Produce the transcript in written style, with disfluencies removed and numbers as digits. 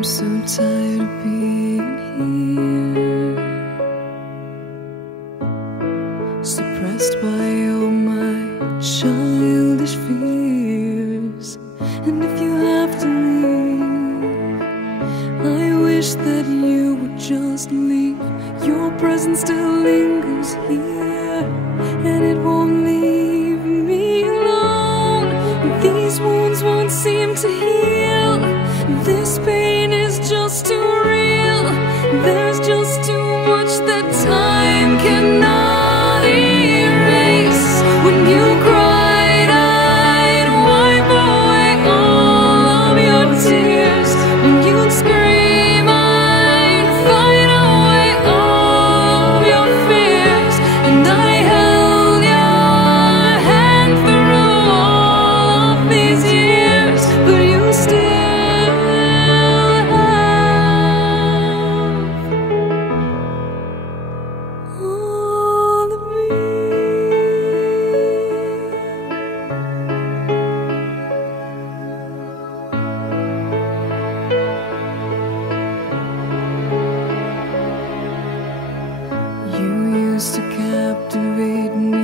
I'm so tired of being here, suppressed by all my childish fears. And if you have to leave, I wish that you would just leave. Your presence still lingers here, and it won't leave me alone. These wounds won't seem to heal. This pain is just too real. There's just too much that time cannot erase. When you cried, I'd wipe away all of your tears. When you'd scream, I'd fight away all of your fears. And I held your hand through all of these years, but you still to captivate me